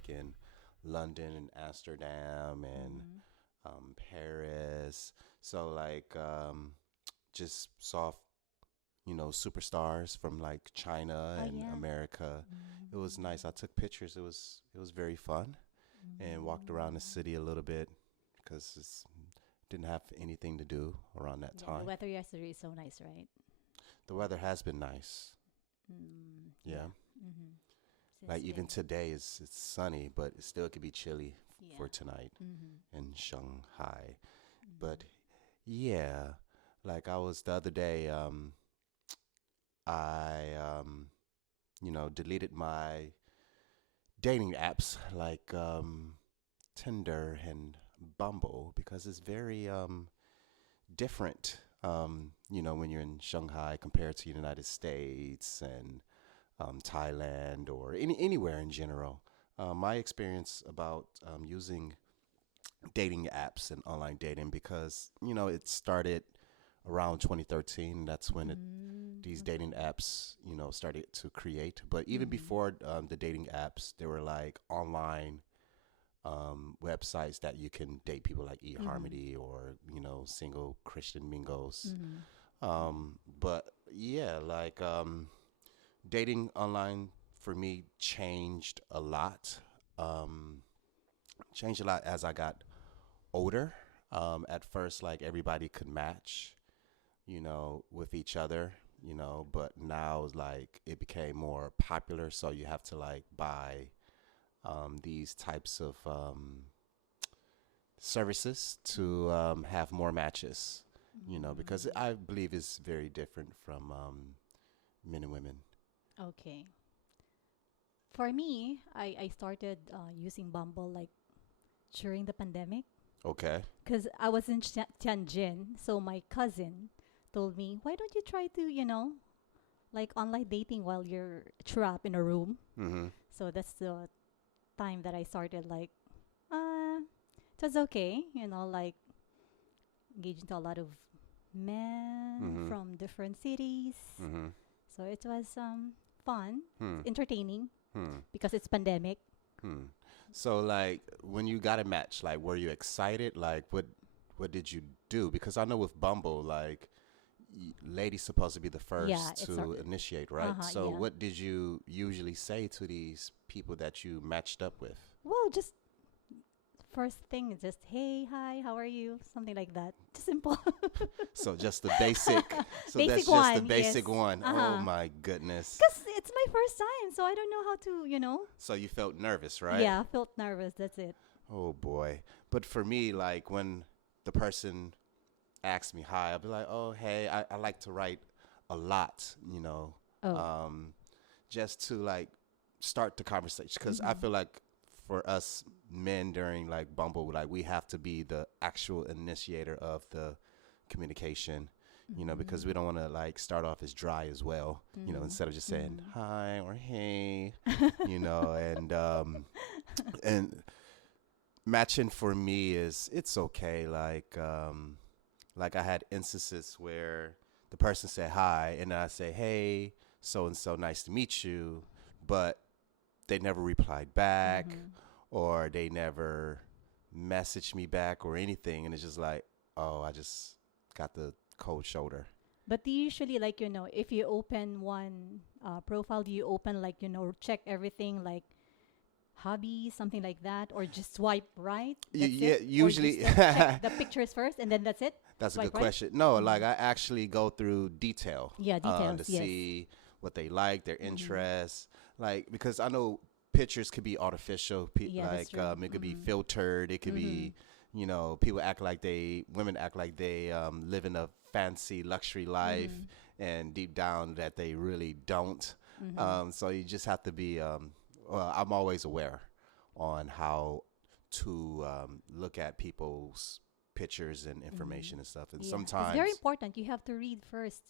like in London and Amsterdam and Mm-hmm. Paris. So like just saw superstars from like China Oh and yeah. America. It was nice. I took pictures. It was very fun and walked around the Mm. city a little bit because it's didn't have anything to do around that Yeah, the time. weather yesterday is so nice, right? The weather has been nice. Yeah. Yeah. Mm-hmm. Since Like even today it's sunny, but it still could be chilly yeah. for tonight Mm-hmm. in Shanghai. Mm-hmm. But yeah, like I was the other day, I deleted my dating apps like Tinder and Bumble because it's very different. When you're in Shanghai compared to the United States and Thailand or anywhere in general. My experience about using dating apps and online dating because it started around 2013. That's when these dating Okay. apps started to create. But even Mm-hmm. before the dating apps, there were like online websites that you can date people like Mm-hmm. eHarmony or single Christian mingos. Mm-hmm. Yeah. But yeah, like dating online for me Um, changed a lot as I got older. At first, like everybody could match, with each other, but now like it became more popular. So you have to like buy these types of services to Mm-hmm. have more matches, because Mm-hmm. I believe it's very different from men and women. Okay. For me, I started using Bumble like during the pandemic Okay. because I was in Tianjin. So my cousin told me, why don't you try to, like online dating while you're trapped in a room? Mm-hmm. So that's the time that I started like, uh, it was okay, like engaging to a lot of men Mm-hmm. from different cities. Mm-hmm. So it was fun, Hmm. entertaining Hmm. because it's pandemic. Hmm. So like when you got a match, like were you excited? Like what did you do? Because I know with Bumble, like lady's supposed to be the Yeah, first it's to initiate, right? uh-huh, So yeah. what did you usually say to these people that you matched up with? Well, just first thing is just hey, hi, how are you? Something like that. Just simple. So just the basic. So Basic that's just the one, yes. basic one. Oh Uh-huh. my goodness. Because it's my first time, so I don't know how to. So you felt nervous, right? Yeah, felt nervous. That's it. Oh boy. But for me, like when the person ask me hi, I'll be like, oh, hey, I like to write a lot, Oh. um, just to like start the conversation. Because I Mm-hmm. feel like for us men during like Bumble, like we have to be the actual initiator of the communication, because we don't want to like start off as dry as well, Mm-hmm. instead of just saying Mm-hmm. hi or hey, Mm-hmm. and matching for me is it's okay. Like I had instances where the person said hi and I say, hey, so and so, nice to meet you, but they never replied back Mm-hmm. or they never messaged me back or anything. And it's just like, oh, I just got the cold shoulder. But do you usually like if you open one profile, do you open like check everything like hobbies, something like that, or just swipe right? That's Yeah, it, or just usually like check the pictures first and then that's it? that's a good Swipe right? question. No, Mm-hmm. like I actually go through detail Yeah, details. to Yes. see what they like, their Mm-hmm. interests. Like because I know pictures could be artificial. Yeah, that's Like true. it could be Mm-hmm. filtered. It could Mm-hmm. be, women act like they live in a fancy luxury life, Mm-hmm. and deep down that they really don't. Mm-hmm. So you just have to be. Well, I'm always aware on how to look at people's pictures and Mm-hmm. information and stuff. And Yeah, it's very sometimes, important. You have to read first.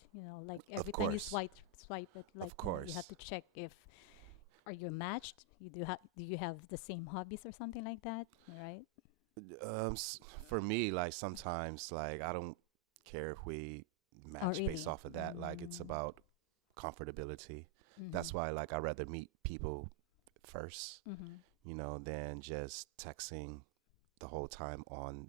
Like of every time you course, swipe it, like of you have course, to check if are you matched. Do you have the same hobbies or something like that? Right? for me, like sometimes, like I don't care if we Oh, match based really? off of that. Like it's about comfortability. Mm-hmm. That's why, like, I rather meet people first. Mm-hmm. than just texting the whole time on,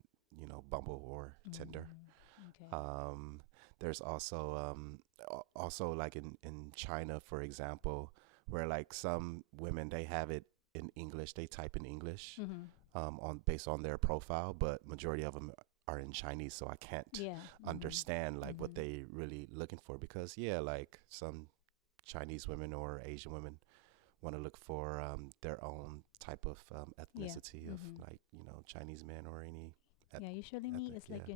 Bumble or Tinder. Mm, okay. Um, there's also like in China, for example, where like some women they have it in English, they type in English Mm-hmm. on based on their profile, but majority of them are in Chinese, so I can't Yeah. Mm-hmm. understand like what Mm-hmm. they really looking for because yeah, like some Chinese women or Asian women want to look for their own type of Yeah. ethnicity of Mm-hmm. like Chinese men or any Yeah, usually me ethnic. it's like, Yeah.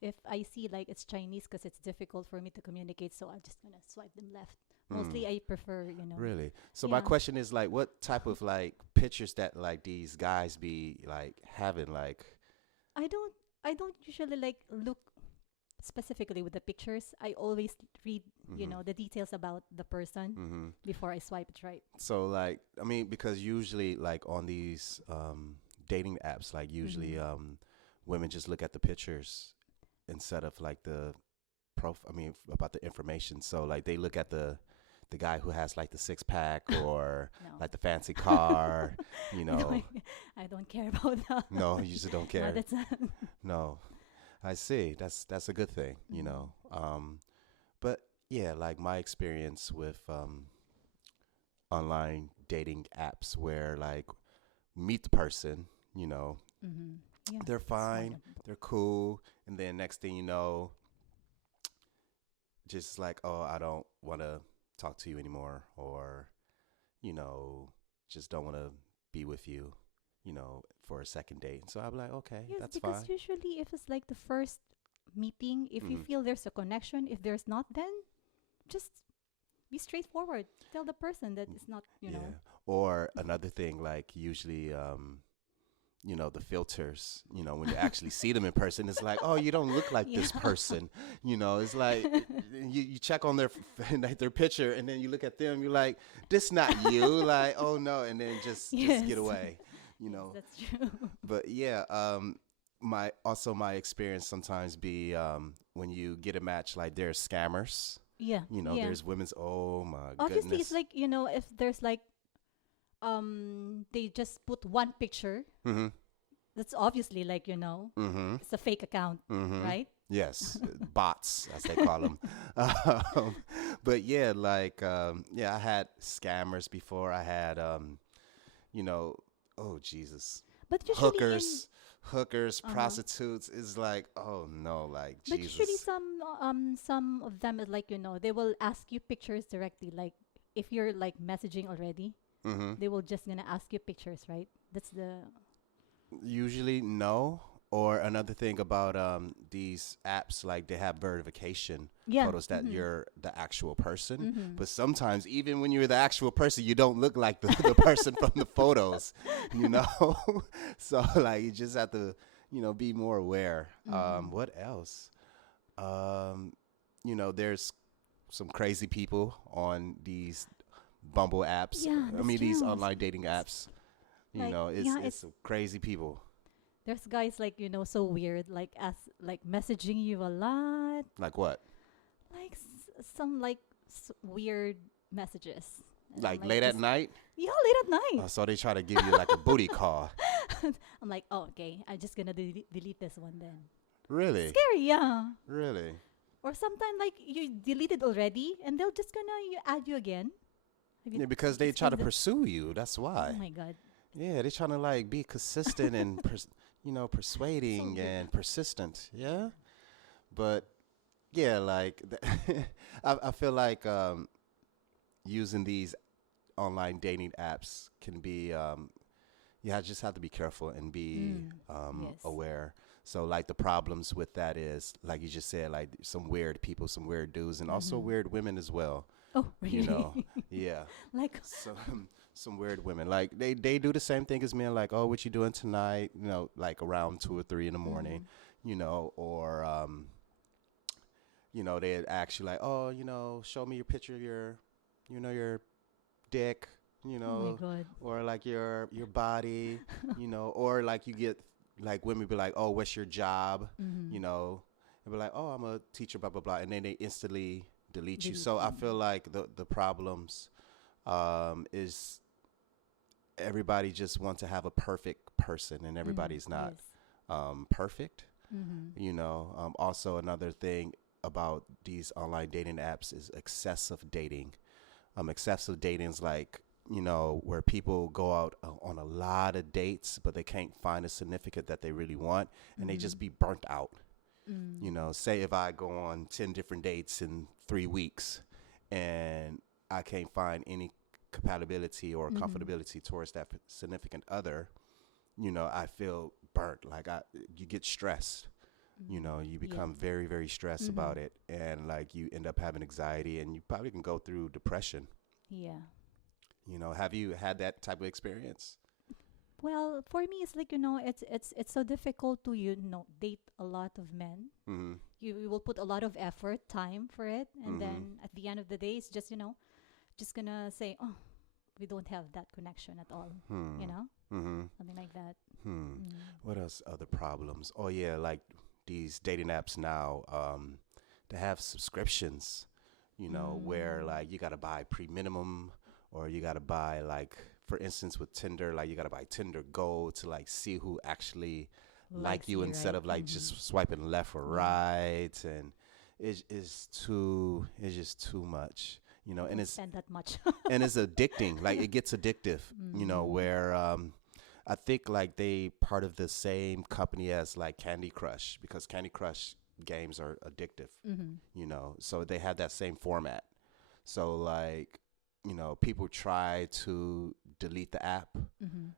if I see like it's Chinese because it's difficult for me to communicate, so I'm just gonna swipe them left. Mm, Mostly I prefer, really? So my yeah. question is like, what type of like pictures that like these guys be like having like? I don't I don't usually like look specifically with the pictures. I always read, Mm-hmm. the details about the person Mm-hmm. before I swipe it right. So like, I mean, because usually like on these dating apps, like Mm-hmm. usually women just look at the pictures instead of like the I mean, about the information. So like they look at the guy who has like the six pack or No. like the fancy car, you No, know. I don't care about that. No, you just don't No, care. that's not. No, I see. That's a good thing, you Mm-hmm. know. But yeah, like my experience with online dating apps where like meet the person, you know, Mm-hmm. Yeah, they're that's more fine, they're cool, and then next thing you know, just like, oh, I don't want to talk to you anymore, or you know, just don't want to be with you, for a second date. So I'll be like, okay, Yes, that's because fine. usually if it's like the first meeting, if you Hmm. feel there's a connection, if there's not, then just be straightforward. Tell the person that it's not, Yeah. Or another thing, like usually, the filters, when you actually see them in person, it's like, oh, you don't look like Yeah. this person. It's like you check on their like their picture and then you look at them, you're like, this not you. Like, oh no, and then just Yes. get away, you Yes, know. that's true. But yeah, my experience sometimes be when you get a match, like there's scammers. Yeah, yeah. There's women's. Oh my Obviously, it's goodness. like, if there's like they just put one picture, Mm-hmm. that's obviously like, Mm-hmm. it's a fake account, Mm-hmm. right? Yes, bots as they call them. um, but yeah, like yeah, I had scammers before. I had you know, oh Jesus, But usually in hookers, uh-huh. prostitutes is like, oh no, like But usually Jesus. some of them is like, they will ask you pictures directly. Like if you're like messaging already, Mm-hmm. they will just gonna ask you pictures, right? That's the Usually no. Or another thing about these apps, like they have verification yeah. photos that Mhm. you're the actual person. Mhm. But sometimes, even when you're the actual person, you don't look like the person from the photos, you know? So, like, you just have to, be more aware. Mhm. What else? Um, there's some crazy people on these Bumble apps. Yeah, I that's mean, these true. online dating apps. Like It's yeah, it's some crazy people. there's guys like, so weird, like as like messaging you a lot, Like what? like some like weird messages, and I'm Like like late at just night? yeah, late at night. So they try to give you like a booty call. I'm like, oh, okay, I'm just gonna delete this one then. Really? Scary, yeah. Really? Or sometimes like you deleted already, and they'll just gonna add you again. Have you Yeah, because they try to experienced that? pursue you. That's Oh why. my god, Yeah, they're trying to like be consistent and so persuading weird. and persistent. Yeah. But yeah, like I feel like using these online dating apps can be just have to be careful and be Mm. Yes. aware. So like the problems with that is like you just said, like some weird people, some weird dudes, and also Mm-hmm. weird women as well. Oh, You really? know, yeah, Like, some weird women. Like they do the same thing as men. Like, oh, what you doing tonight? Like around 2 or 3 in the morning. mm-hmm. Or they ask you like, oh, show me your picture of your dick, Oh my god. or like your body, or like you get like women be like, oh, what's your job, Mm-hmm. and be like, oh, I'm a teacher, blah blah blah, and then they instantly delete you. Delete So I you. feel like the problems is everybody just wants to have a perfect person, and everybody's not Yes. perfect. Mm-hmm. Also another thing about these online dating apps is excessive dating. Excessive dating is like, where people go out on a lot of dates, but they can't find a significant that they really want, and they Mm-hmm. just be burnt out. Mm. Say if I go on 10 different dates in 3 weeks and I can't find any compatibility or Mm-hmm. comfortability towards that significant other, I feel burnt. Like you get stressed. Mm. You Yeah. become very, very stressed Mm-hmm. about it, and like you end up having anxiety, and you probably can go through depression. Yeah. Have you had that type of experience? Well, for me, it's like it's so difficult to date a lot of men. Mm-hmm. You will put a lot of effort, time for it, and Mm-hmm. then at the end of the day, it's just gonna say, oh, we don't have that connection at all. You Hmm. know, Mm-hmm. something like that. Hmm. Mm. What else? Other problems? Oh yeah, like these dating apps now. They have subscriptions. Where Mm. like you gotta buy pre-minimum, or you gotta buy like, for instance, with Tinder, like you gotta buy Tinder Gold to like see who actually like Likes you, you, instead right? of like Mm-hmm. just swiping left or Yeah. right, and it's just too much. And Don't it's spend that much. addicting. Like it gets addictive. Mm. Where I think like they part of the same company as like Candy Crush, because Candy Crush games are addictive. Mm-hmm. So they have that same format. So like, people try to delete the app, Mm-hmm.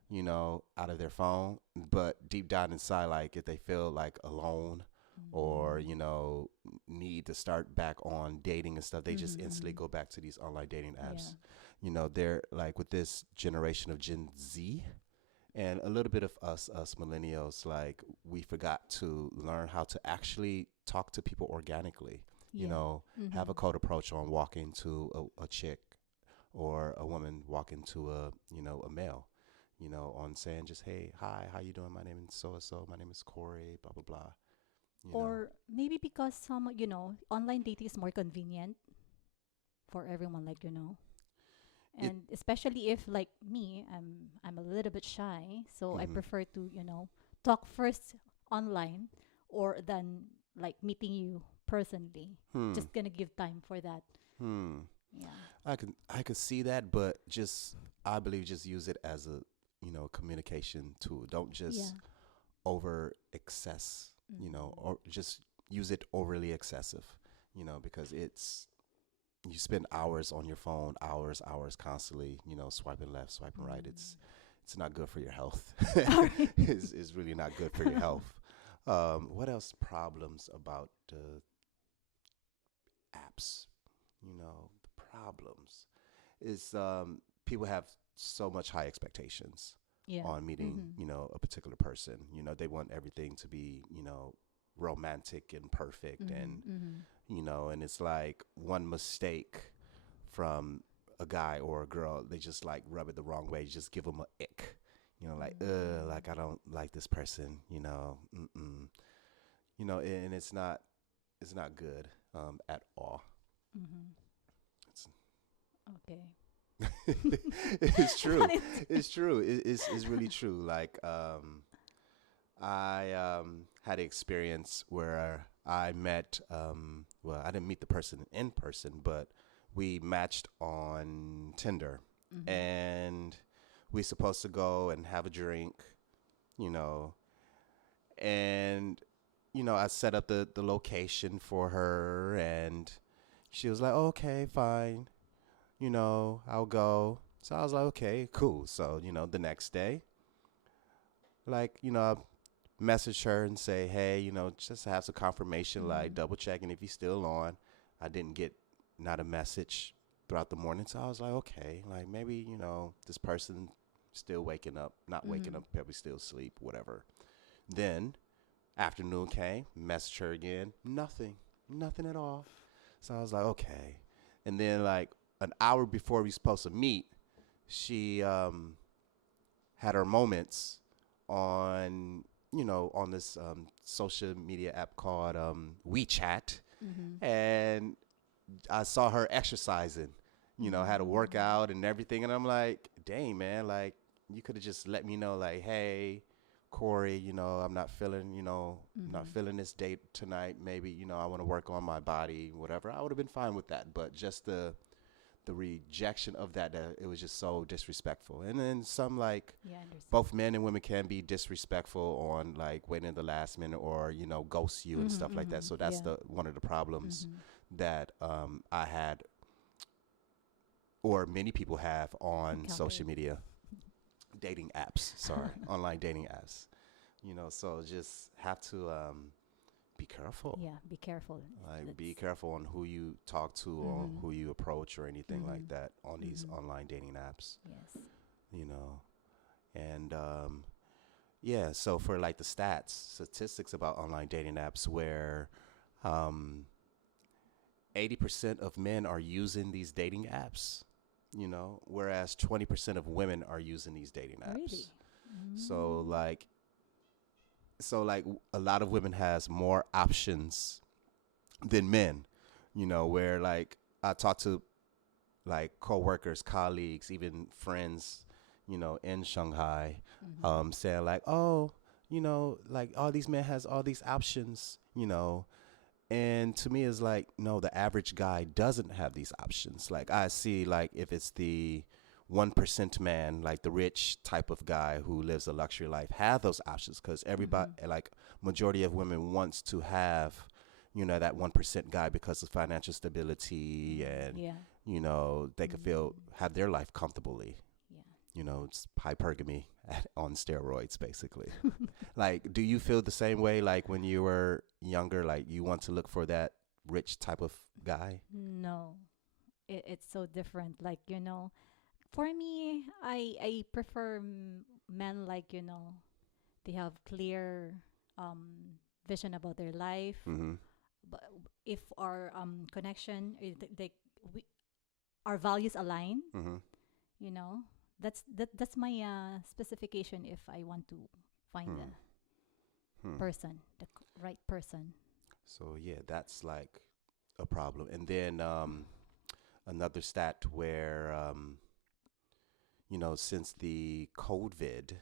out of their phone, but deep down inside, like if they feel like alone, or Mm. need to start back on dating and stuff, they just Mm-hmm. instantly Mm-hmm. go back to these online dating Yeah. apps. They're like, with this generation of Gen Z, and a little bit of us millennials, like we forgot to learn how to actually talk to people organically. Yeah. Have Mm-hmm. a code approach on walking to a chick, or a woman walking to a male, on saying just, hey, hi, how you doing, my name is so and so, my name is Corey, blah blah blah. you know Or maybe because online dating is more convenient for everyone, it and especially if like me, I'm a little bit shy, so I mhm. prefer to talk first online or than like meeting you personally. hmm Just gonna give time for that. hmm Yeah. I could see that, but just, I believe, just use it as a communication tool. Don't Yeah. just over excess, Mm. or just use it overly excessive, because you spend hours on your phone, hours constantly, swiping left, swiping right. Mm. It's not good for your health. All right. It's really not good for your health. What else problems about the apps? The problems is, people have so much high expectations Yeah. on meeting, Mm-hmm. a particular person. They want everything to be, romantic and perfect, Mm-hmm. Mm-hmm. and it's like one mistake from a guy or a girl, they just like rub it the wrong way, just give them a ick, like, like I don't like this person, mm-mm. And it's not good, at all. Mm-hmm. It's Okay. it's true. Funny. It's true. It's really true. Like, I had an experience where I met, well, I didn't meet the person in person, but we matched on Tinder, Mm-hmm. and we supposed to go and have a drink, you know, and I set up the location for her, and she was like, "Okay, fine, I'll go." So I was like, "Okay, cool." So, the next day, like, I message her and say, "Hey, just to have some confirmation, like Mm-hmm. double checking if he's still on." I didn't get not a message throughout the morning, so I was like, "Okay, like maybe, this person still waking up, not waking Mm-hmm. up, probably still asleep, whatever." Then afternoon came, message her again, nothing at all. So I was like, "Okay." And then like an hour before we supposed to meet, she had her moments on on this social media app called WeChat, Mm-hmm. and I saw her exercising. Had a Mm. workout and everything, and I'm like, "Dang, man, like you could have just let me know, like, hey, Corey, I'm not feeling, not Mm-hmm. feeling this date tonight. Maybe, I want to work on my body, whatever. I would have been fine with that. But just the rejection of that, it was just so disrespectful. And then some, like, Yeah, I understand. both men and women can be disrespectful on, like, waiting in the last minute, or ghost you and Mm-hmm, stuff like that. mm-hmm. So that's Yeah. the one of the problems Mm-hmm. that I had, or many people have, on social Encountered. media, dating apps. Sorry, online dating apps. So just have to be careful. Yeah, be careful. Like, That's. be careful on who you talk to, or Mm-hmm. who you approach, or anything Mm-hmm. like that on these Mm-hmm. online dating apps. Yes. You know, and yeah. So for, like, the statistics about online dating apps, where um, 80% of men are using these dating apps, whereas 20% of women are using these dating Really? apps. So Mm. like, a lot of women has more options than men, where, like, I talk to, like, coworkers, colleagues, even friends, in Shanghai, Mm-hmm. saying, like, oh, like, all these men has all these options, and to me, it's like, no, the average guy doesn't have these options. Like, I see, like, if it's the 1% man, like the rich type of guy who lives a luxury life, have those options, because everybody, Mm-hmm. like, majority of women wants to have, that 1% guy, because of financial stability, Mm. and Yeah. they could feel, Mm. have their life comfortably. Yeah. It's hypergamy on steroids, basically. Like, do you feel the same way, like, when you were younger, like, you want to look for that rich type of guy? No, it's so different. Like, for me, I prefer men, like, they have clear vision about their life. Mm-hmm. But if our connection, we, our values align, Mm-hmm. you know, that's my specification if I want to find Hmm. a Hmm. person, the right person. So yeah, that's, like, a problem. And then another stat where since the COVID,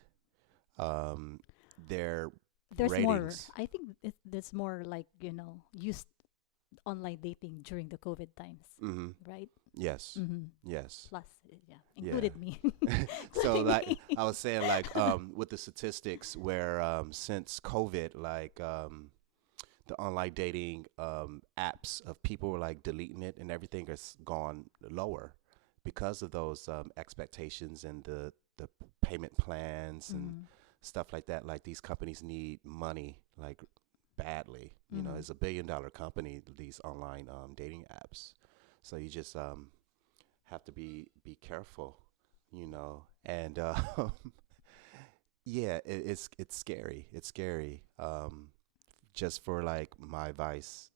um, their There's more. ratings. I think there's more, like, used online dating during the COVID times, Mm-hmm. right? Yes. Mm-hmm. Yes. Plus, yeah, Yeah. included me, So, including like, me. I was saying, like, with the statistics, where since COVID, like, the online dating apps, of people were, like, deleting it, and everything has gone lower because of those expectations, and the payment plans and Mm-hmm. stuff like that. Like, these companies need money, like, badly. Mm-hmm. It's $1 billion company, these online dating apps. So you just have to be careful, and yeah, it's scary. It's scary. Just for, like, my advice,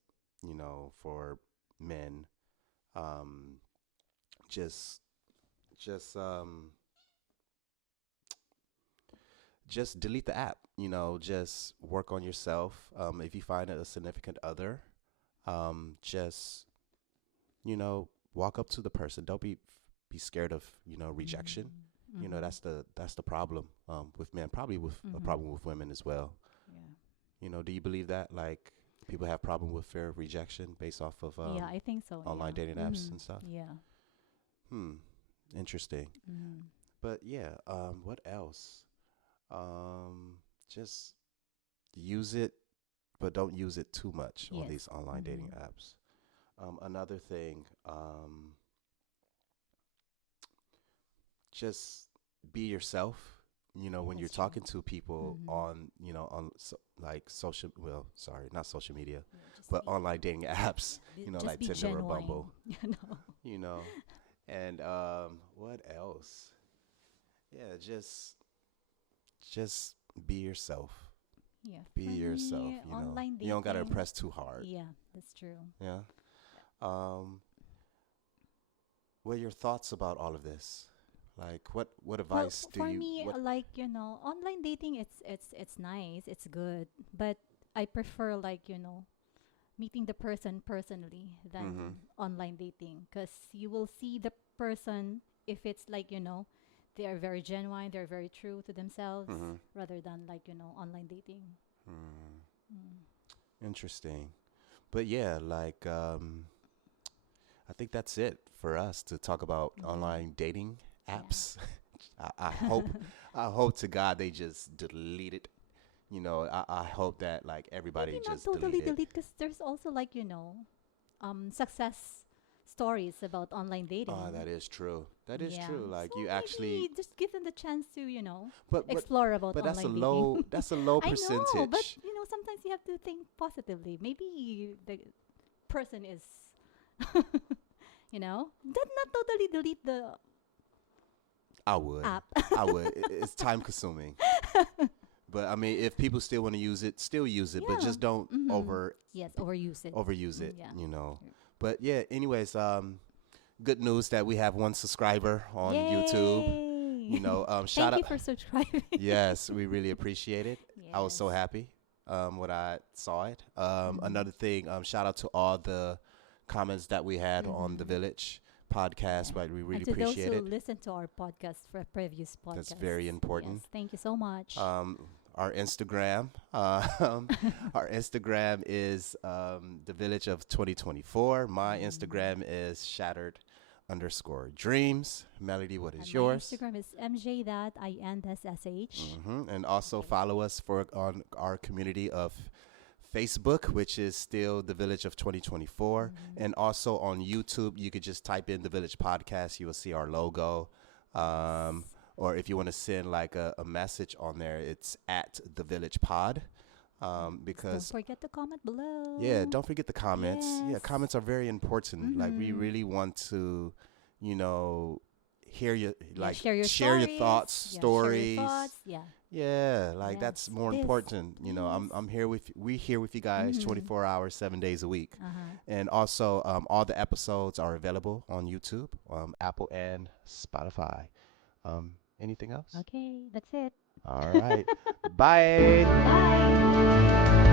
for men, um, just just um, just delete the app. Just work on yourself. If you find a significant other, just walk up to the person. Don't be scared of rejection. Mm-hmm. That's the problem with men. Probably with a Mm-hmm. problem with women as well. Yeah. Do you believe that, like, people have problem with fear of rejection based off of Yeah, I think so. online Yeah. dating apps Mm-hmm. and stuff? Yeah. Hmm. Interesting. Mm-hmm. But yeah, what else? Just use it, but don't use it too much on Yes. these online Mm-hmm. dating apps. Another thing, just be yourself. Yeah, When you're that's true. talking to people Mm-hmm. on, like, social, well, sorry, not social media, Yeah, just but be. online dating apps, Yeah, just like be Tinder or genuine. Bumble, You know. you know. And what else? Yeah, just be yourself. Yeah, Be for yourself, me, online You don't got to dating. impress too hard. Yeah, that's true. Yeah. Um, what are your thoughts about all of this? Like, what Well, advice do for you me, what like, online dating, it's nice, it's good, but I prefer, like, meeting the person personally Mhm. than online dating, because you will see the person if it's like, they are very genuine, they're very true to themselves Mm-hmm. rather than like, online dating. Mm. Mm. Interesting. But yeah, like I think that's it for us to talk about Mm. online dating Yeah. apps. I hope I hope to God they just delete it. You know, I hope that like Maybe everybody not just totally delete it. delete because there's also like, success stories about online Oh, dating. that is true. That is Yeah. true. So Like you actually, maybe just give them the chance to, but but explore about but online dating. that's a low I know, but percentage. sometimes you have to think positively. Maybe the person is, that not totally delete the I would, app. I would. It's time consuming. But I mean, if people still want to use it, still use it, but Yeah. just don't Mm-hmm. Yes, overuse it. overuse Mm, it. yeah. You know. But yeah. Anyways, good news that we have one subscriber on YouTube. Yay! You know, shout Thank you out. for subscribing. Yes, we really appreciate it. I was Yes. so happy when I saw it. Mm-hmm. Another thing, shout out to all the comments that we had on the Mm-hmm. Village podcast. Yeah. But we really And to those appreciate who it. listen to our podcast for previous That's podcasts, very yes, important. thank you so much. Um, our Instagram, our Instagram is the Village of 2024. My Mm. Instagram is shattered underscore dreams. Melody, what is And my yours? Instagram is mj.indssh. And also Okay. follow us for on our community of Facebook, which is still the Village of 2024, Mm-hmm. and also on YouTube. You could just type in the Village Podcast. You will see our logo. Um, Yes. or if you want to send like a message on there, it's at the Village Pod. Yes. Don't Because forget to comment yeah, below. don't forget the comments. Yeah, Yes. comments are very important. Like we Mm-hmm. really want to, you know, hear your Yeah, like share your share your stories. thoughts, Yeah, share your stories. thoughts. Yeah. Yeah, like Yes. that's more Please. important. You know, Please. I'm here with we here with you guys Mm-hmm. 24 hours, 7 days a week, Uh-huh. and also all the episodes are available on YouTube, Apple, and Spotify. Um, anything else? Okay, that's it. All right, bye. Bye.